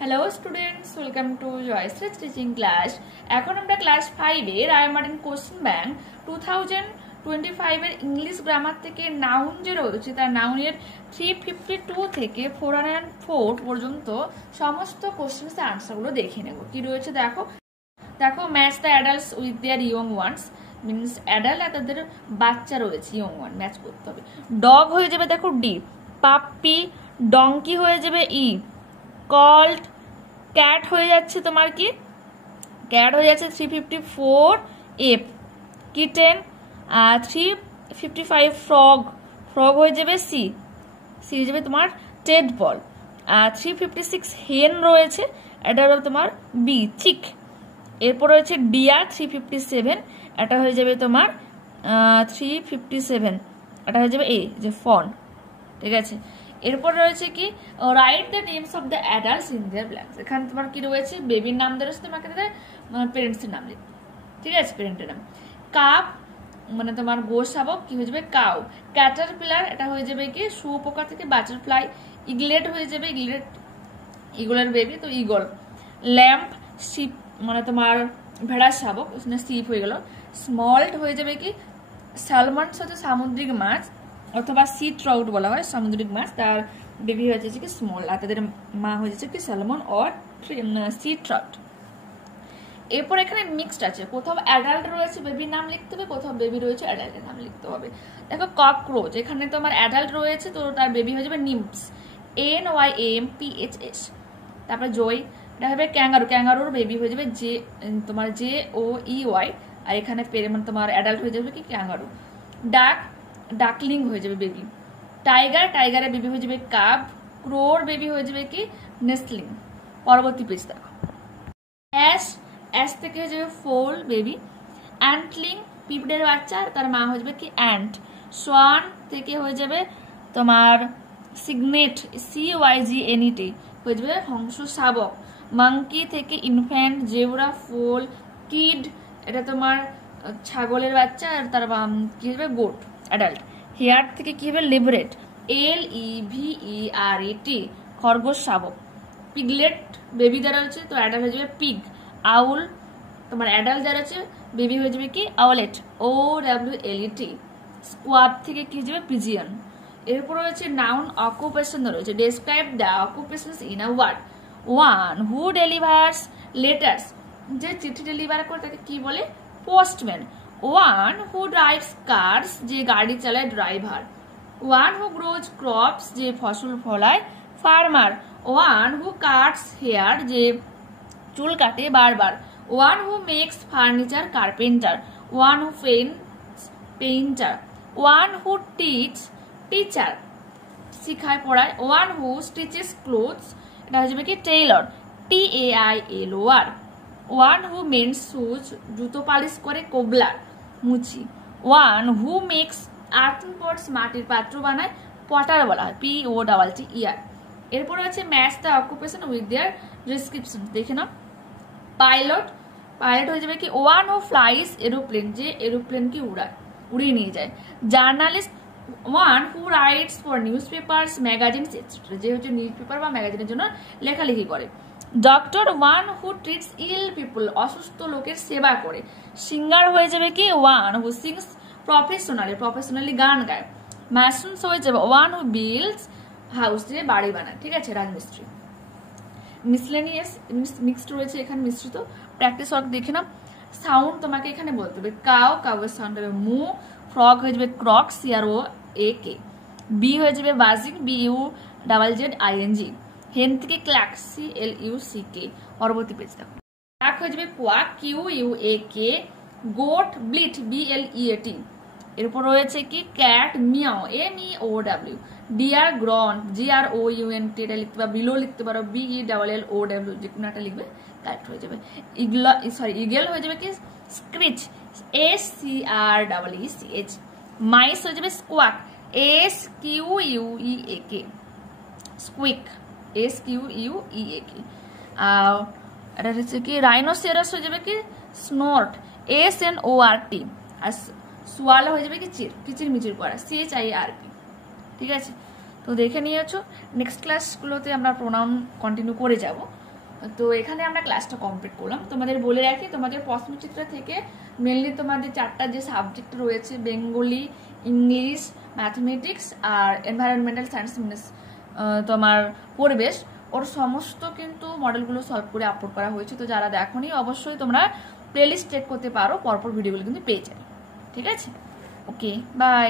Hello students, welcome to Jayashree teaching class. এখন আমরা class 5 এর রায় মার্টিন কোশ্চেন ব্যাংক 2025 এর ইংলিশ গ্রামার থেকে নাউন যে রয়েছে তার নাউনের 352 থেকে 404 পর্যন্ত সমস্ত কোশ্চেন্সের আনসারগুলো দেখে নেব। কি রয়েছে দেখো দেখো match the adults with their young ones, means adult আর তাদের বাচ্চা রয়েছে ইয়ং ওয়ান, ম্যাচ করতে হবে। ডগ হয়ে যাবে দেখো ডি, পাপ্পি, ডঙ্কি হয়ে যাবে ই, কল্ড, ক্যাট হয়ে যাচ্ছে তোমার কি ক্যাট হয়ে যাচ্ছে 354 এফ, কিটেন 355 ফ্রগ, ফ্রগ হয়ে যাবে সি, সি হয়ে যাবে তোমার টেড বল। 356 হেন রয়েছে, এটা হবে তোমার বি, চিক। এরপর রয়েছে ডিয়ার 357, এটা হয়ে যাবে তোমার 357, এটা হয়ে যাবে এ যে ফন, ঠিক আছে। এরপর রয়েছে কি write the names of the adults in their blanks. এখানে তোমার কি রয়েছে বেবির নাম রয়েছে, তোমাকে পেরেন্টসের নাম লিখতে, ঠিক আছে, পেরেন্টের নাম। কাপ মানে তোমার গো শাবক, কি হয়ে যাবে কাউ। ক্যাটারপিলার এটা হয়ে যাবে কি শুয়োপোকা থেকে বাটারফ্লাই। ইগলেট হয়ে যাবে ইগলেট, ইগলের বেবি তো ইগল। ল্যাম্প শিপ মানে তোমার ভেড়ার শাবক, ওখানে শিপ হয়ে গেল। স্মল্ট হয়ে যাবে কি স্যালমনস হচ্ছে সামুদ্রিক মাছ, অথবা সি ট্রাউট বলা হয় সামুদ্রিক মাছ, তার বেবি হয়ে যাচ্ছে কি স্মল, আর তাদের মা হয়ে যাচ্ছে কি স্যালমন অর সি ট্রাউট। এরপর এখানে মিক্সড আছে, কোথাও অ্যাডাল্ট রয়েছে বেবির নাম লিখতে হবে, কোথাও বেবি রয়েছে অ্যাডাল্টের নাম লিখতে হবে। দেখো ককরোচ, এখানে তোমার অ্যাডাল্ট রয়েছে তো তার বেবি হয়ে যাবে নিম্পস, NYAMPHS। তারপরে জয়, এটা হবে ক্যাঙ্গারু, ক্যাঙ্গারুর বেবি হয়ে যাবে জে তোমার JOEY, আর এখানে মানে তোমার অ্যাডাল্ট হয়ে যাবে কি ক্যাঙ্গারু। ডাক, ডাকলিং হয়ে যাবে বেবি। টাইগার, টাইগারের বেবি হয়ে যাবে কাব। ক্রোর বেবি হয়ে যাবে কি নেসলিং। পরবর্তী পেজ দেখো। অ্যাশ, অ্যাশ থেকে হয়ে যাবে ফোল বেবি। অ্যান্টলিং পিঁপড়ের বাচ্চা, তার মা হয়ে যাবে কি অ্যান্ট। সোয়ান থেকে হয়ে যাবে তোমার সিগনেট, CYGNET হয়ে যাবে হংস শাবক। মাঙ্কি থেকে ইনফ্যান্ট, জেব্রা ফোল। কিড এটা তোমার ছাগলের বাচ্চা, আর তার কি হবে গোট অ্যাডাল্ট। হেয়ার থেকে কি হবে লেভারেট, LEVERET খরগোশ শাবক। পিগলেট বেবি যারা হচ্ছে তো অ্যাডাল্ট হয়ে যাবে পিগ। আউল তোমার অ্যাডাল্ট যারা আছে বেবি হয়ে যাবে কি আওলেট, OWLET। স্কোয়াড থেকে কি হয়ে যাবে পিজিয়ন। এরপর রয়েছে নাউন অকুপেশন রয়েছে, describe the occupations in a word. One who delivers letters, যে চিঠি ডেলিভার করে তাকে কি বলে postman. One who drives cars, যে গাড়ি চালায় driver. One who grows crops, যে ফসল ফলায় farmer. One who cuts hair, যে চুল কাটে barber. One who makes furniture carpenter. One who paints painter. One who teach teacher শিখায় পড়ায়। ওয়ান হু স্টিচেস ক্লোথস, এটা হয়ে যাবে কি tailor, TAILOR। One who mends shoes, জুতো পালিশ করে কোবলার, মুচি। One who makes earthen pots, মাটির পাত্র বানায় পটার বলা হয়, POTTER। এরপর আছে match the occupation with their description, দেখে নাও। পাইলট, পাইলট হয়ে যাবে কি ওয়ান হু ফ্লাইস এরোপ্লেন, যে এরোপ্লেনকে উড়িয়ে নিয়ে যায়। Journalist, one who writes for newspapers magazines etcetera, যে হচ্ছে নিউজ পেপার বা ম্যাগাজিনের জন্য লেখালেখি করে। Doctor, one who treats ill people, অসুস্থ লোকের সেবা করে। সিঙ্গার হয়ে যাবে কি one who sings professionally, professionally গান গায়। ম্যাসন্স হয়ে যাবে ওয়ান হু বিল্ডস হাউস, যে বাড়ি বানায়, ঠিক আছে, রাজমিস্ত্রি। মিসলেনিয়াস মিক্সড রয়েছে এখানে মিশ্রিত, প্র্যাকটিস ওয়ার্ক দেখে নাও। সাউন্ড তোমাকে এখানে বলতে হবে কাউ, কাউয়ের সাউন্ড হবে মু। ফ্রগ হয়ে যাবে ক্রক, CROAK। বি হয়ে যাবে বাজিং, BUZZING। হেন থেকে ক্ল্যাক, CLUCK। পরবর্তী পেজ দেখো। ডাক হয়ে যাবে quack, QUAK। Goat bleat, BLEAT। এরপর রয়েছে কি cat meow, MEOW। Deer grunt, GROUNT, এটা লিখতে পারো, বিলো লিখতে পারো, BELLOW, যে কোনো একটা লিখবে কারেক্ট হয়ে যাবে। ইগল হয়ে যাবে কি স্ক্রিচ, SCREECH। মাইস হয়ে যাবে স্কোয়াক, SQUEAK। স্কুইক, SQUEAK। এটা হচ্ছে কি রাইনোসেরাস হয়ে যাবে কি স্নোর্ট, SNORT। আর সোয়ালা হয়ে যাবে কি চির, কিচির মিচির করা, CHIRP, ঠিক আছে। তো দেখে নিয়েছো, নেক্সট ক্লাসগুলোতে আমরা প্রোনাউন কন্টিনিউ করে যাব। তো এখানে আমরা ক্লাসটা কমপ্লিট করলাম। তোমাদের বলে রাখি, তোমাদের প্রশ্নচিত্র থেকে মেনলি তোমাদের 4টা যে সাবজেক্ট রয়েছে, বেঙ্গলি, ইংলিশ, ম্যাথমেটিক্স আর এনভায়রনমেন্টাল সায়েন্স, তোমার পরিবেশ, ওর সমস্ত কিন্তু মডেলগুলো সলভ করে আপলোড করা হয়েছে। তো যারা দেখোনি অবশ্যই তোমরা প্লেলিস্ট চেক করতে পারো, পরপর ভিডিওগুলো কিন্তু পেয়ে যাবে। ঠিক আছে, ওকে, বাই।